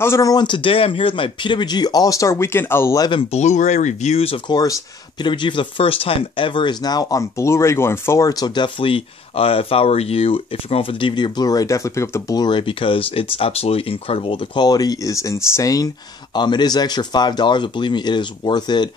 How's it, everyone? Today I'm here with my PWG All-Star Weekend 11 Blu-ray reviews. Of course, PWG for the first time ever is now on Blu-ray going forward, so definitely, if I were you, if you're going for the DVD or Blu-ray, definitely pick up the Blu-ray because it's absolutely incredible. The quality is insane. It is extra $5, but believe me, it is worth it.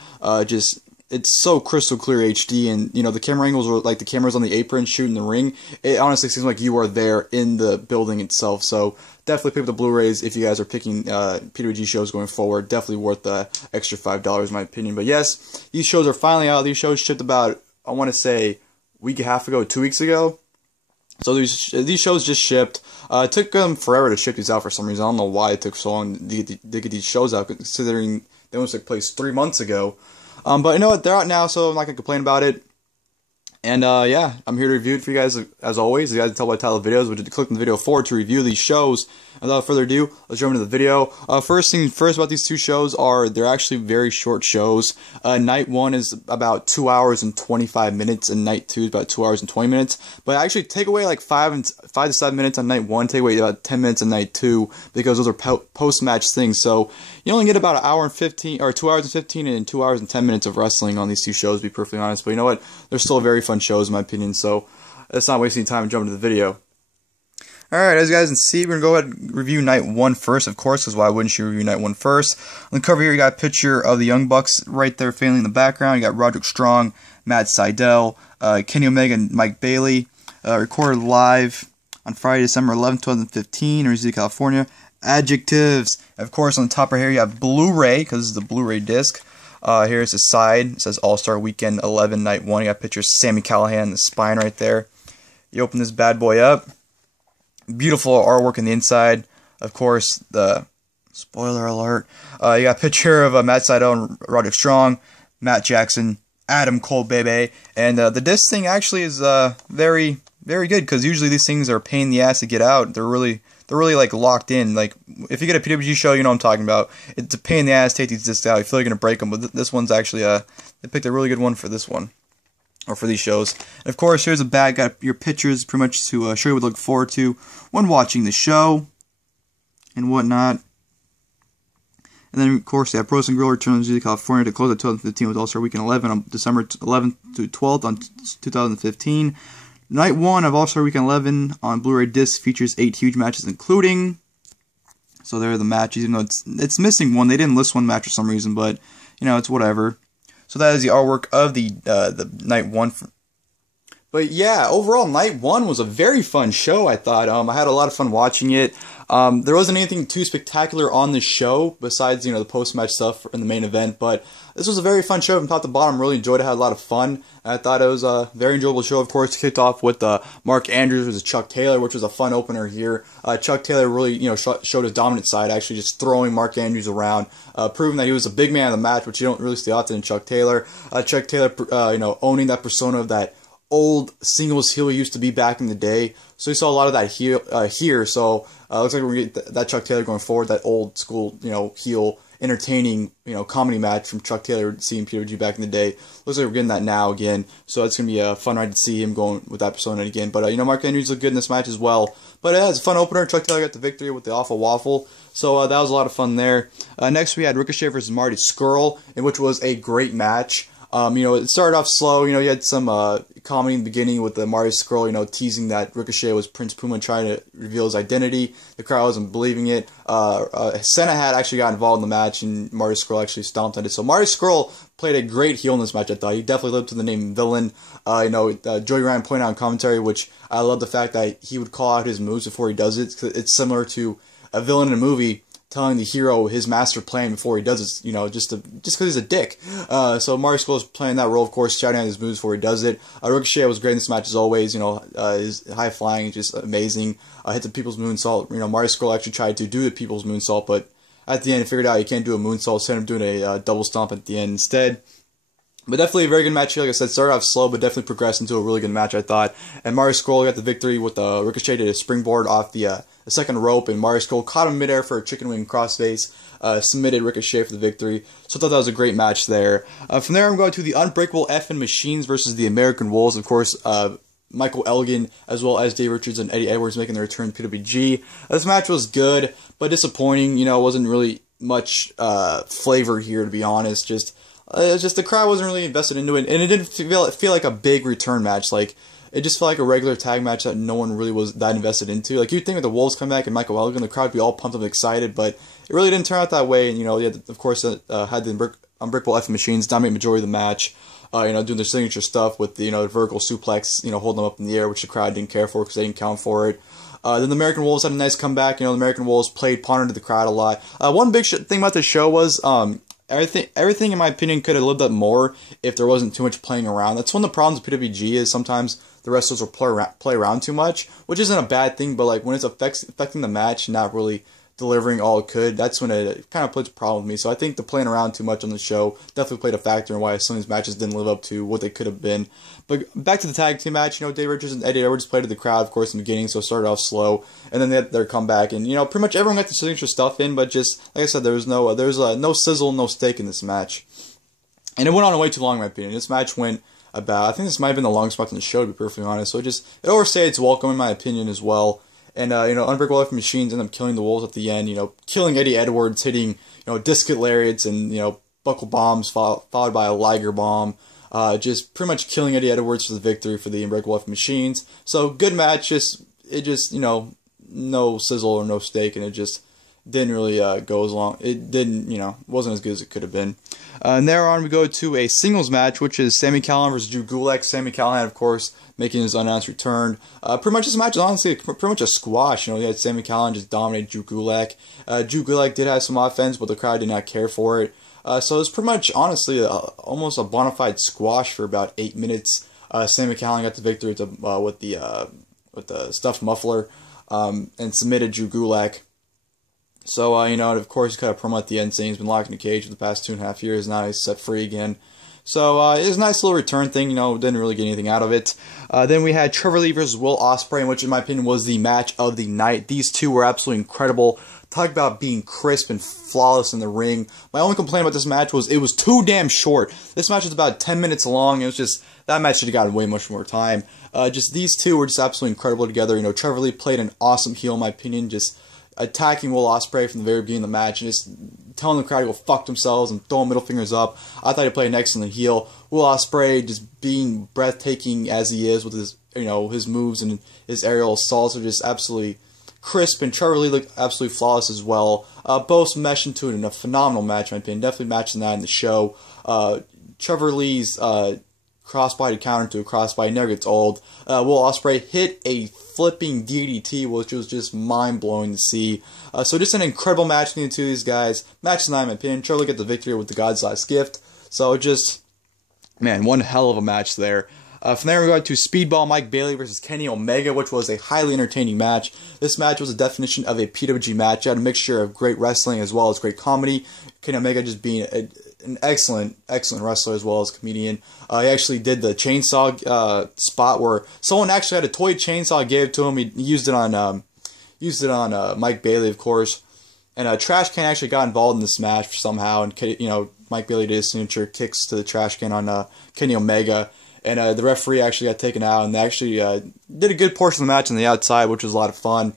It's so crystal clear HD, and you know the camera angles are like the cameras on the apron shooting the ring. It honestly seems like you are there in the building itself. So definitely pick up the Blu-rays if you guys are picking PWG shows going forward. Definitely worth the extra $5 in my opinion. But yes, these shows are finally out. These shows shipped about, I want to say, a week and a half ago, 2 weeks ago. So these shows just shipped. It took them forever to ship these out for some reason. I don't know why it took so long to get these shows out, considering they only took place 3 months ago. But you know what, they're out now, so I'm not going to complain about it. And yeah, I'm here to review it for you guys, as always. You guys can tell by the title of the videos, but to click on the video forward to review these shows. And without further ado, let's jump into the video. First thing first about these two shows are they're actually very short shows. Night 1 is about 2 hours and 25 minutes, and Night 2 is about 2 hours and 20 minutes. But actually take away like 5 to 7 minutes on Night 1, take away about 10 minutes on Night 2, because those are post-match things. So you only get about 1 hour and 15, or 2 hours and 15 and 2 hours and 10 minutes of wrestling on these two shows, to be perfectly honest. But you know what? They're still very fun shows in my opinion, so let's not waste any time and jump into the video. Alright, as you guys can see, we're going to go ahead and review Night 1 first, of course, because why wouldn't you review Night 1 first? On the cover here, you got a picture of the Young Bucks right there failing in the background. You got Roderick Strong, Matt Sydal, Kenny Omega, and Mike Bailey. Recorded live on Friday, December 11, 2015, in Ricochet, California. Adjectives. Of course, on the top right here, you have Blu-ray, because this is the Blu-ray disc. Here's the side. It says All-Star Weekend 11 Night 1. You got pictures of Sami, Callihan, the spine right there. You open this bad boy up. Beautiful artwork on the inside. Of course, the spoiler alert. You got a picture of Matt Sydal and Roderick Strong, Matt Jackson, Adam Cole, baby. And the disc thing actually is very, very good, because usually these things are a pain in the ass to get out. They're really like locked in. Like if you get a PWG show, you know what I'm talking about. It's a pain in the ass to take these discs out. You feel like you're gonna break them, but this one's actually they picked a really good one for this one, or for these shows. And of course, here's a bag. Got your pictures pretty much to show you what to look forward to when watching the show and whatnot. And then of course, yeah, Bros and Guerrilla returns to California to close out 2015 with All-Star Weekend 11 on December 11th to 12th on 2015. Night 1 of All-Star Weekend 11 on Blu-ray disc features 8 huge matches, including, so there are the matches, even though it's missing one. They didn't list one match for some reason, but you know, it's whatever. So that is the artwork of the Night 1. But yeah, overall, Night 1 was a very fun show, I thought. I had a lot of fun watching it. There wasn't anything too spectacular on the show, besides, you know, the post-match stuff in the main event, but this was a very fun show from top to bottom. Really enjoyed it, had a lot of fun. I thought it was a very enjoyable show, of course. Kicked off with Mark Andrews versus Chuck Taylor, which was a fun opener here. Chuck Taylor really, you know, showed his dominant side, actually just throwing Mark Andrews around, proving that he was a big man of the match, which you don't really see often in Chuck Taylor. Chuck Taylor, you know, owning that persona of that old singles heel he used to be back in the day. So we saw a lot of that here. So looks like we're gonna get that Chuck Taylor going forward, that old school, you know, heel entertaining, you know, comedy match from Chuck Taylor seeing PWG back in the day. Looks like we're getting that now again. So it's gonna be a fun ride to see him going with that persona again. But you know, Mark Andrews looked good in this match as well. But it was a fun opener. Chuck Taylor got the victory with the awful waffle. So that was a lot of fun there. Next we had Ricochet versus Marty Scurll, in which was a great match. You know, it started off slow. You know, you had some comedy in the beginning with the Marty Scurll, you know, teasing that Ricochet was Prince Puma, trying to reveal his identity. The crowd wasn't believing it. Senna had actually got involved in the match, and Marty Scurll actually stomped on it. So Marty Scurll played a great heel in this match, I thought. He definitely lived to the name Villain. You know, Joey Ryan pointed out in commentary, which I love the fact that he would call out his moves before he does it. It's similar to a villain in a movie telling the hero his master plan before he does it, you know, just because he's a dick. So Marty Scurll is playing that role, of course, shouting out his moves before he does it. Ricochet was great in this match as always. You know, his high flying is just amazing. Hit the people's moonsault. You know, Marty Scurll actually tried to do the people's moonsault, but at the end he figured out he can't do a moonsault, so ended up doing a double stomp at the end instead. But definitely a very good match here. Like I said, started off slow, but definitely progressed into a really good match, I thought. And Marty Scurll got the victory with Ricochet did a springboard off the second rope, and Marty Scurll caught him midair for a chicken wing crossface, submitted Ricochet for the victory. So I thought that was a great match there. From there, I'm going to the Unbreakable Effin' Machines versus the American Wolves. Of course, Michael Elgin, as well as Dave Richards and Eddie Edwards making their return to PWG. This match was good, but disappointing. You know, it wasn't really much flavor here, to be honest. Just the crowd wasn't really invested into it, and it didn't feel like a big return match. Like, it just felt like a regular tag match that no one really was that invested into. Like, you'd think with the Wolves come back and Michael Elgin, the crowd would be all pumped up and excited, but it really didn't turn out that way. And, you know, you had, of course, had the Unbreakable F machines dominate the majority of the match, you know, doing their signature stuff with the, you know, the vertical suplex, you know, holding them up in the air, which the crowd didn't care for because they didn't count for it. Then the American Wolves had a nice comeback. You know, the American Wolves played pawn to the crowd a lot. One big thing about the show was everything in my opinion could have lived up more if there wasn't too much playing around. That's one of the problems with PWG is sometimes the wrestlers will play around too much, which isn't a bad thing, but like when it's affecting the match and not really delivering all it could, that's when it kind of puts a problem with me. So I think the playing around too much on the show definitely played a factor in why some of these matches didn't live up to what they could have been. But back to the tag team match, you know, Dave Richards and Eddie Edwards played to the crowd, of course, in the beginning, so it started off slow, and then they had their comeback, and, you know, pretty much everyone got the signature stuff in, but just, like I said, there was no sizzle, no steak in this match. And it went on way too long, in my opinion. This match went about, I think this might have been the longest match in the show, to be perfectly honest, so it overstayed its welcome, in my opinion, as well. And, you know, Unbreakable F machines end up killing the Wolves at the end, you know, killing Eddie Edwards, hitting, you know, discus lariats and, you know, buckle bombs followed by a Liger bomb. Just pretty much killing Eddie Edwards for the victory for the Unbreakable F machines. So, good match, you know, no sizzle or no steak, and it just didn't really go as long. It didn't, you know, wasn't as good as it could have been. And thereon we go to a singles match, which is Sami Callihan versus Drew Gulak. Sami Callihan, of course, making his unannounced return. Pretty much this match is honestly pretty much a squash. You know, you had Sami Callihan just dominate Drew Gulak. Drew Gulak did have some offense, but the crowd did not care for it. So it was pretty much, honestly, almost a bona fide squash for about 8 minutes. Sami Callihan got the victory with the stuffed muffler and submitted Drew Gulak. So, you know, of course, he cut a promo at the end saying he's been locked in a cage for the past 2.5 years. Now he's set free again. So, it was a nice little return thing, you know, didn't really get anything out of it. Then we had Trevor versus Will Ospreay, which in my opinion was the match of the night. These two were absolutely incredible. Talk about being crisp and flawless in the ring. My only complaint about this match was it was too damn short. This match was about 10 minutes long. It was just, that match should have gotten way much more time. Just these two were just absolutely incredible together. You know, Trevor Lee played an awesome heel, in my opinion, just attacking Will Ospreay from the very beginning of the match and just telling the crowd to go fuck themselves and throwing middle fingers up. I thought he played an excellent heel. Will Ospreay just being breathtaking as he is with his, you know, his moves and his aerial assaults are just absolutely crisp, and Trevor Lee looked absolutely flawless as well. Both meshed into it in a phenomenal match, in my opinion. Definitely match the night in the show. Trevor Lee's crossbody counter to a crossbody never gets old. Will Ospreay hit a flipping DDT, which was just mind-blowing to see. So just an incredible match between the two of these guys. Match tonight, in my opinion. Trevor Lee got the victory with the God's Last Gift. So just, man, one hell of a match there. From there we go to Speedball Mike Bailey versus Kenny Omega, which was a highly entertaining match. This match was a definition of a PWG match. It had a mixture of great wrestling as well as great comedy. Kenny Omega just being an excellent wrestler as well as comedian. He actually did the chainsaw spot where someone actually had a toy chainsaw, gave it to him. He used it on Mike Bailey, of course. And Trash Can actually got involved in this match somehow, and, you know, Mike Bailey did his signature kicks to the Trash Can on Kenny Omega. And the referee actually got taken out, and they actually did a good portion of the match on the outside, which was a lot of fun.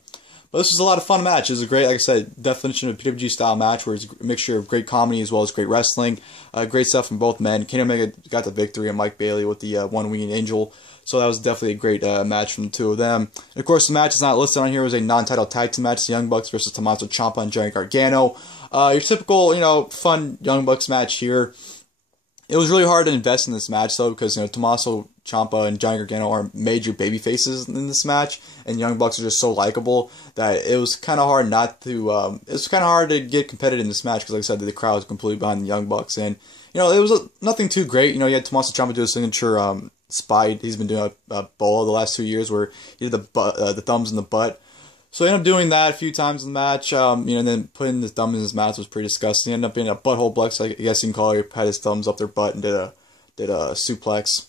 But this was a lot of fun match. It was a great, like I said, definition of a PWG style match where it's a mixture of great comedy as well as great wrestling. Great stuff from both men. Kenny Omega got the victory, and Mike Bailey with the One Winged Angel. So that was definitely a great match from the two of them. And of course, the match is not listed on here. It was a non-title tag team match. The Young Bucks versus Tommaso, Ciampa, and Johnny Gargano. Your typical, you know, fun Young Bucks match here. It was really hard to invest in this match, though, because, you know, Tommaso, Ciampa, and Johnny Gargano are major baby faces in this match, and Young Bucks are just so likable that it was kind of hard not to, it was kind of hard to get competitive in this match, because, like I said, the crowd was completely behind the Young Bucks, and, you know, it was nothing too great. You know, you had Tommaso Ciampa do a signature spy. He's been doing a bola the last 2 years where he did the thumbs in the butt. So he ended up doing that a few times in the match, you know, and then putting his thumb in his mouth was pretty disgusting. He ended up being a butthole flex, I guess you can call it. He had his thumbs up their butt and did a suplex.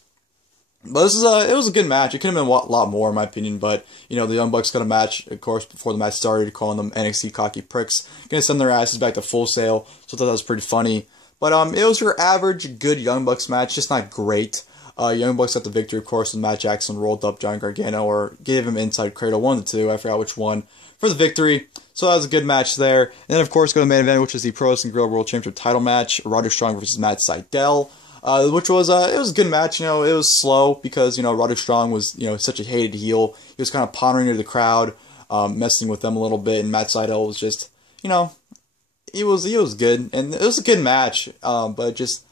But this is it was a good match. It could have been a lot more, in my opinion. But, you know, the Young Bucks got a match, of course, before the match started, calling them NXT cocky pricks. Going to send their asses back to Full Sail. So I thought that was pretty funny. But it was your average good Young Bucks match, just not great. Young Bucks got the victory, of course, when Matt Jackson rolled up Johnny Gargano, or gave him inside cradle 1-2, I forgot which one, for the victory. So that was a good match there. And then, of course, go to the main event, which is the Pro Wrestling Guerrilla World Championship title match, Roderick versus Matt Sydal, which was, it was a good match. You know, it was slow because, you know, Roderick Strong was, you know, such a hated heel. He was kind of pondering into the crowd, messing with them a little bit, and Matt Sydal was just, you know, he was good, and it was a good match, but just,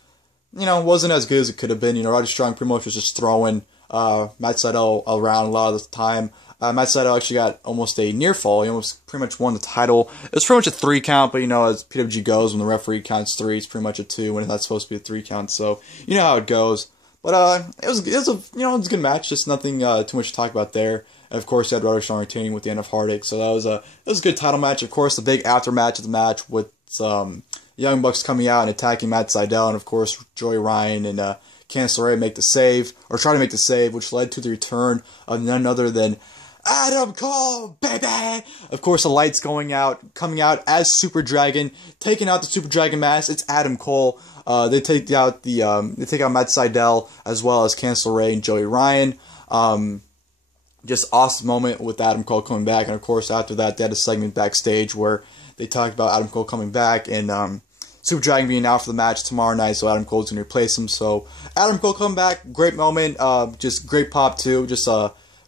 you know, wasn't as good as it could have been. You know, Roderick Strong pretty much was just throwing Matt Sydal around a lot of the time. Matt Sydal actually got almost a near fall. He almost pretty much won the title. It was pretty much a 3 count, but you know, as PWG goes, when the referee counts 3, it's pretty much a 2 when it's not supposed to be a 3 count. So you know how it goes. But it was a good match. Just nothing too much to talk about there. And of course, you had Roderick Strong retaining with the end of Heartache. So it was a good title match. Of course, the big aftermatch of the match with Young Bucks coming out and attacking Matt Sydal, and of course Joey Ryan and Candice LeRae make the save, or try to make the save, which led to the return of none other than Adam Cole, baby! Of course, the lights coming out as Super Dragon, taking out the Super Dragon mask. It's Adam Cole. They take out Matt Sydal as well as Candice LeRae and Joey Ryan. Just awesome moment with Adam Cole coming back, and of course after that they had a segment backstage where they talked about Adam Cole coming back and Super Dragon being out for the match tomorrow night, so Adam Cole's going to replace him. So Adam Cole coming back, great moment, just great pop too. Just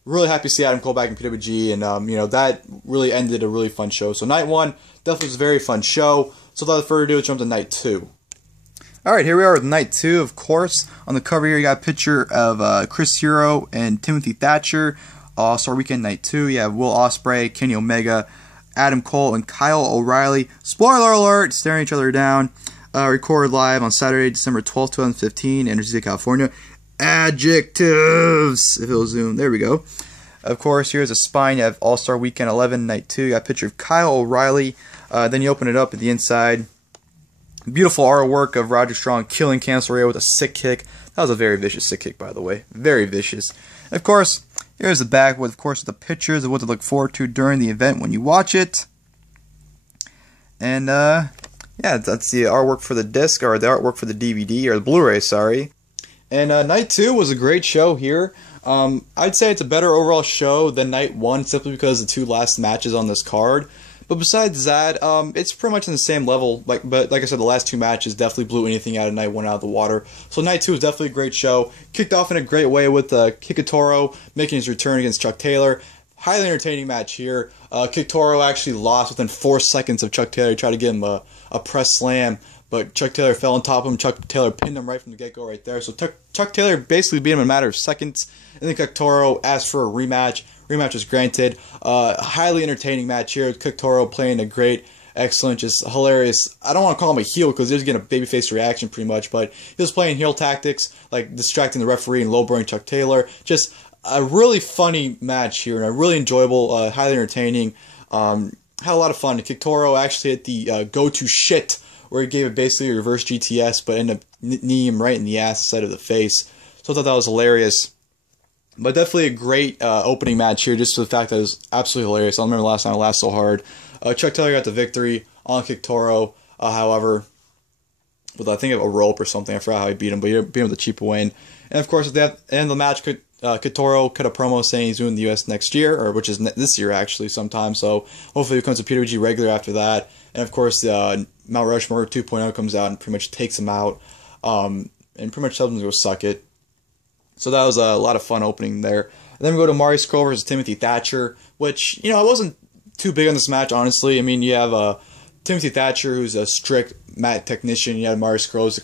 really happy to see Adam Cole back in PWG, and you know, that really ended a really fun show. So night 1 definitely was a very fun show. So without further ado, let's jump to night 2. Alright, here we are with night 2, of course. On the cover here, you got a picture of Chris Hero and Timothy Thatcher. All-Star Weekend night 2, you have Will Ospreay, Kenny Omega, Adam Cole, and Kyle O'Reilly. Spoiler alert! Staring each other down. Recorded live on Saturday, December 12th, 2015, Energy City, California. Adjectives! If it'll zoom, there we go. Of course, here's a spine. You have All-Star Weekend 11, night 2. You got a picture of Kyle O'Reilly. Then you open it up at the inside. Beautiful artwork of Roderick Strong killing Candice LeRae with a sick kick. That was a very vicious sick kick, by the way. Very vicious. And of course, here's the back with, of course, the pictures of what to look forward to during the event when you watch it. And, yeah, that's the artwork for the disc, or the artwork for the DVD, or the Blu-ray, sorry. And night 2 was a great show here. I'd say it's a better overall show than night 1, simply because of the 2 last matches on this card. But besides that, it's pretty much on the same level. But like I said, the last 2 matches definitely blew anything out of night 1 out of the water. So night 2 is definitely a great show. Kicked off in a great way with Kikatoro making his return against Chuck Taylor. Highly entertaining match here. Kikatoro actually lost within 4 seconds of Chuck Taylor. He tried to give him a press slam, but Chuck Taylor fell on top of him. Chuck Taylor pinned him right from the get-go right there. So Chuck Taylor basically beat him in a matter of seconds. And then Kikatoro asked for a rematch. Rematch was granted. Highly entertaining match here. Kikatoro playing a great, excellent, just hilarious. I don't want to call him a heel because he was getting a babyface reaction pretty much, but he was playing heel tactics, like distracting the referee and lowering Chuck Taylor. Just a really funny match here, and a really enjoyable, highly entertaining. Had a lot of fun. Kikatoro actually hit the go-to shit, where he gave it basically a reverse GTS, but ended up kneeing him right in the ass instead of the face. So I thought that was hilarious. But definitely a great opening match here, just for the fact that it was absolutely hilarious. I don't remember the last time I laughed so hard. Chuck Taylor got the victory on Kikatoro, however, with I think a rope or something. I forgot how he beat him, but he beat him with a cheap win. And of course, at the end of the match, Kikatoro cut a promo saying he's doing the US next year, or which is this year actually sometime. So hopefully he becomes a PWG regular after that. And of course, Mount Rushmore 2.0 comes out and pretty much takes him out, and pretty much tells him to go suck it. So that was a lot of fun opening there. And then we go to Marty Scurll versus Timothy Thatcher, which, you know, I wasn't too big on this match, honestly. I mean, you have Timothy Thatcher, who's a strict mat technician. You have Marty Scurll, who's a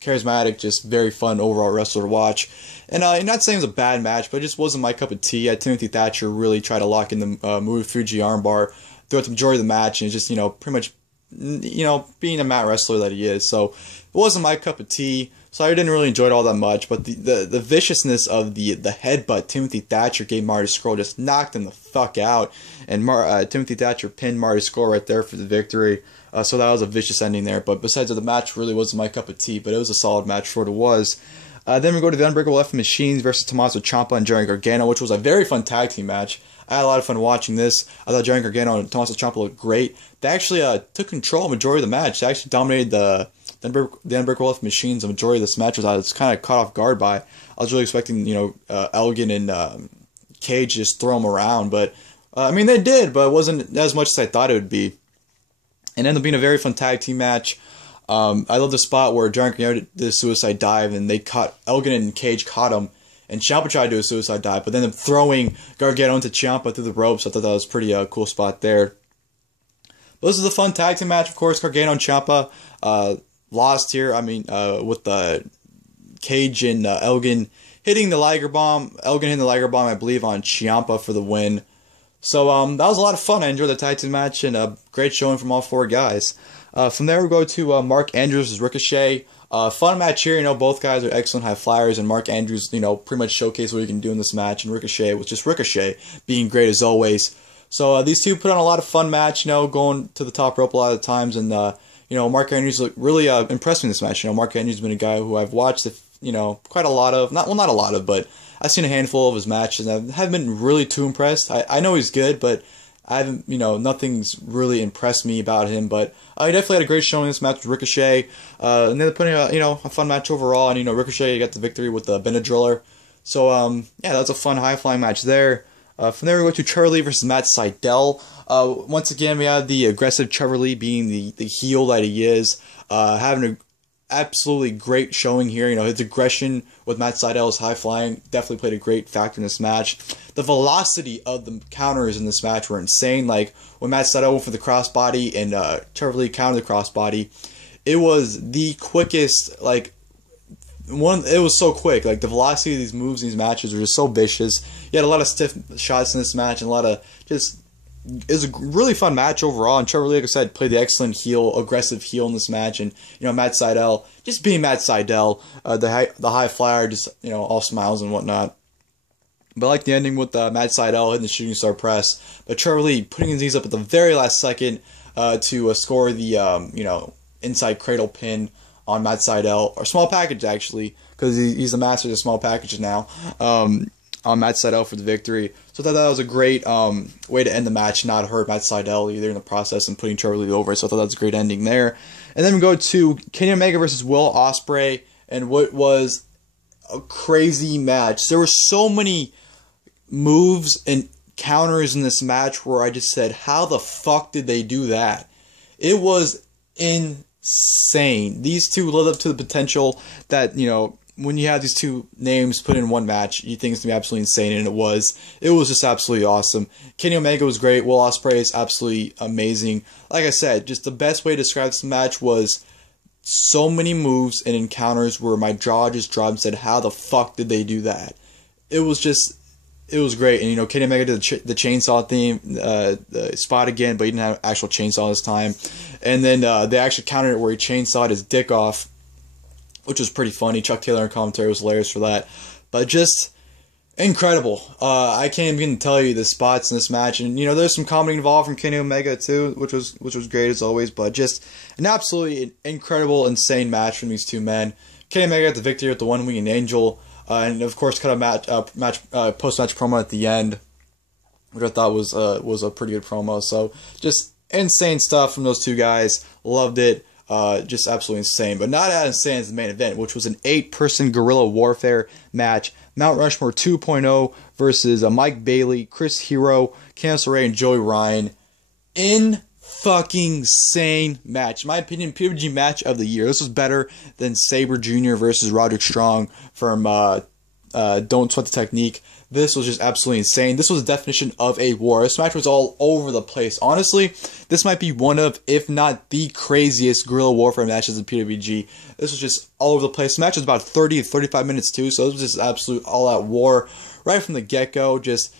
charismatic, just very fun overall wrestler to watch. And I'm not saying it was a bad match, but it just wasn't my cup of tea. I had Timothy Thatcher really try to lock in the Move Fuji armbar throughout the majority of the match, and just, you know, pretty much, you know, being a mat wrestler that he is. So it wasn't my cup of tea. So I didn't really enjoy it all that much, but the viciousness of the headbutt Timothy Thatcher gave Marty Scurll just knocked him the fuck out, and Timothy Thatcher pinned Marty Scurll right there for the victory. So that was a vicious ending there. But besides that, the match really wasn't my cup of tea, but it was a solid match for what it was. Then we go to the Unbreakable F Machines versus Tommaso Ciampa and Johnny Gargano, which was a very fun tag team match. I had a lot of fun watching this. I thought Johnny Gargano and Tommaso Ciampa looked great. They actually took control of the majority of the match. They actually dominated the the Unbreakable Left Machines, the majority of this match was kind of caught off guard by. I was really expecting, Elgin and Cage just throw them around, but I mean, they did, but it wasn't as much as I thought it would be. It ended up being a very fun tag team match. I love the spot where Gargano did a suicide dive, and Elgin and Cage caught him, and Ciampa tried to do a suicide dive, but then them throwing Gargano into Ciampa through the ropes. I thought that was pretty cool spot there. But this is a fun tag team match, of course. Gargano and Ciampa lost here. I mean, with the Cage and Elgin hitting the Liger Bomb. Elgin hitting the Liger Bomb, I believe, on Ciampa for the win. So that was a lot of fun. I enjoyed the tag team match, and a great showing from all four guys. From there, we go to Mark Andrews versus Ricochet. Fun match here. Both guys are excellent high flyers, and Mark Andrews, pretty much showcased what he can do in this match, and Ricochet was just Ricochet, being great as always. So these two put on a lot of fun match, going to the top rope a lot of times, and Mark Andrews really impressed me in this match. Mark Andrews has been a guy who I've watched, quite a lot of, not a lot of, but I've seen a handful of his matches, and I haven't been really too impressed. I know he's good, but I haven't, nothing's really impressed me about him, but I definitely had a great showing in this match with Ricochet, and they're putting a fun match overall, and, Ricochet got the victory with the Benadryller. So, yeah, that was a fun high-flying match there. From there, we go to Trevor versus Matt Sydal. Once again, we had the aggressive Trevor being the heel that he is, having an absolutely great showing here. His aggression with Matt Sydal's high-flying definitely played a great factor in this match. The velocity of the counters in this match were insane. Like, when Matt Sydal went for the crossbody and Trevor countered the crossbody, it was the quickest, it was so quick. Like, the velocity of these moves in these matches were just so vicious. You had a lot of stiff shots in this match, and a lot of it was a really fun match overall, and Trevor, like I said, played the excellent heel, aggressive heel in this match, and Matt Sydal just being Matt Sydal, the high flyer, just all smiles and whatnot. But I like the ending with Matt Sydal hitting the shooting star press, but Trevor putting his knees up at the very last second to score the inside cradle pin on Matt Sydal, or small package actually, because he's the master of the small packages now. On Matt Sydal for the victory. So I thought that was a great way to end the match, not hurt Matt Sydal either in the process, and putting Trevor over. So I thought that was a great ending there. And then we go to Kenny Omega versus Will Ospreay, and what was a crazy match. There were so many moves and counters in this match where I just said, how the fuck did they do that? It was insane. These two lived up to the potential that, when you have these two names put in one match, you think it's going to be absolutely insane, and it was. It was just absolutely awesome. Kenny Omega was great. Will Ospreay is absolutely amazing. Like I said, just the best way to describe this match was so many moves and encounters where my jaw just dropped and said, how the fuck did they do that? It was great. And, Kenny Omega did the chainsaw theme, the spot again, but he didn't have actual chainsaw this time. And then they actually countered it where he chainsawed his dick off, which was pretty funny. Chuck Taylor in commentary was hilarious for that. But just incredible. I can't even tell you the spots in this match. And, there's some comedy involved from Kenny Omega, too, which was great as always. But just an absolutely incredible, insane match from these two men. Kenny Omega got the victory with the one-winged angel. And, of course, cut a post-match promo at the end, which I thought was a pretty good promo. So, just insane stuff from those two guys. Loved it. Just absolutely insane, but not as insane as the main event, which was an 8-person guerrilla warfare match. Mount Rushmore 2.0 versus Mike Bailey, Chris Hero, Candice LeRae, and Joey Ryan. Fucking insane match. In my opinion, PWG match of the year. This was better than Sabre Jr. versus Roderick Strong from Don't Sweat the Technique. This was just absolutely insane. This was the definition of a war. This match was all over the place. Honestly, this might be one of, if not the craziest guerrilla warfare matches in PWG. This was just all over the place. The match was about 30 to 35 minutes too, so it was just absolute all-out war right from the get-go. Just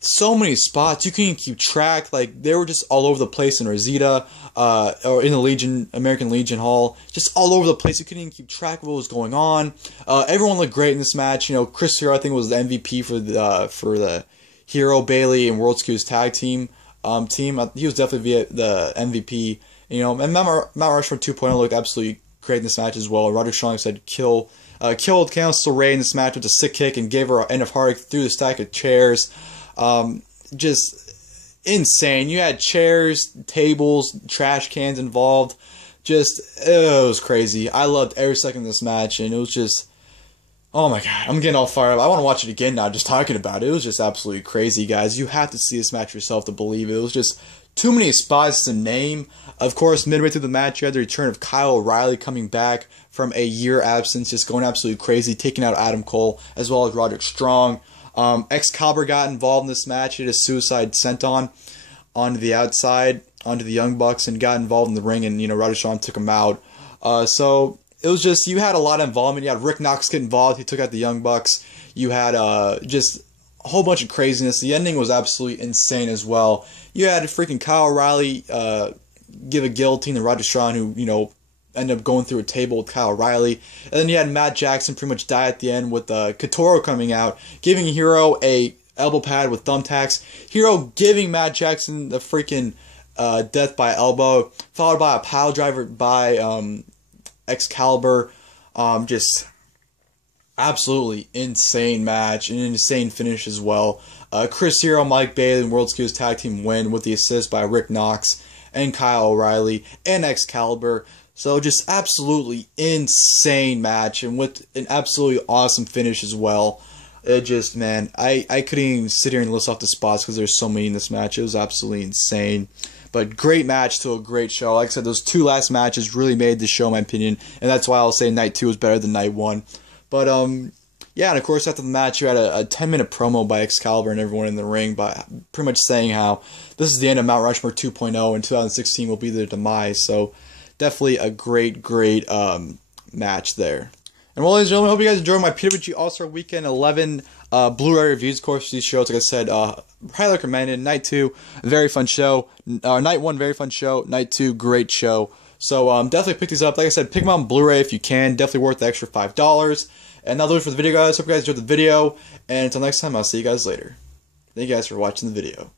so many spots. You couldn't even keep track. Like, they were just all over the place in Rosita, or in the American Legion Hall. Just all over the place. You couldn't even keep track of what was going on. Everyone looked great in this match. Chris Hero, I think, was the MVP for the Hero, Bailey, and World Skills Tag Team. He was definitely the MVP. And Mount Rushmore 2.0 looked absolutely great in this match as well. Roderick Strong said killed Candice LeRae in this match with a sick kick and gave her an end of heartache through the stack of chairs. Just insane. You had chairs, tables, trash cans involved. it was crazy. I loved every second of this match, and it was just, oh my god, I'm getting all fired up. I want to watch it again now, just talking about it. It was just absolutely crazy, guys. You have to see this match yourself to believe it. It was just too many spots to name. Of course, midway through the match, you had the return of Kyle O'Reilly coming back from a year absence, just going absolutely crazy, taking out Adam Cole, as well as Roderick Strong. Excalibur got involved in this match. He had a suicide senton onto the outside, onto the Young Bucks, and got involved in the ring, and, Roderick Strong took him out. So it was just, you had a lot of involvement. You had Rick Knox get involved. He took out the Young Bucks. You had just a whole bunch of craziness. The ending was absolutely insane as well. You had freaking Kyle O'Reilly give a guillotine to Roderick Strong, who, ended up going through a table with Kyle O'Reilly. And then you had Matt Jackson pretty much die at the end with Katoro coming out, giving Hero a elbow pad with thumbtacks. Hero giving Matt Jackson the freaking death by elbow, followed by a pile driver by Excalibur. Just absolutely insane match, and an insane finish as well. Chris Hero, Mike Bailey, and World Skills Tag Team win with the assist by Rick Knox and Kyle O'Reilly and Excalibur. So just absolutely insane match, and with an absolutely awesome finish as well. It just, man, I couldn't even sit here and list off the spots because there's so many in this match. It was absolutely insane. But great match to a great show. Like I said, those two last matches really made the show, in my opinion, and that's why I'll say Night 2 was better than Night 1. But, yeah, and of course after the match you had a 10-minute promo by Excalibur and everyone in the ring, by pretty much saying how this is the end of Mount Rushmore 2.0 and 2016 will be their demise. So definitely a great match there. And well, ladies and gentlemen, I hope you guys enjoyed my PWG All-Star Weekend 11 Blu-ray reviews. Of course, these shows, like I said, highly recommended. Night 2, very fun show. Night 1, very fun show. Night 2, great show. So definitely pick these up. Like I said, pick them up on Blu-ray if you can. Definitely worth the extra $5. And that'll do it for the video, guys. Hope you guys enjoyed the video. And until next time, I'll see you guys later. Thank you guys for watching the video.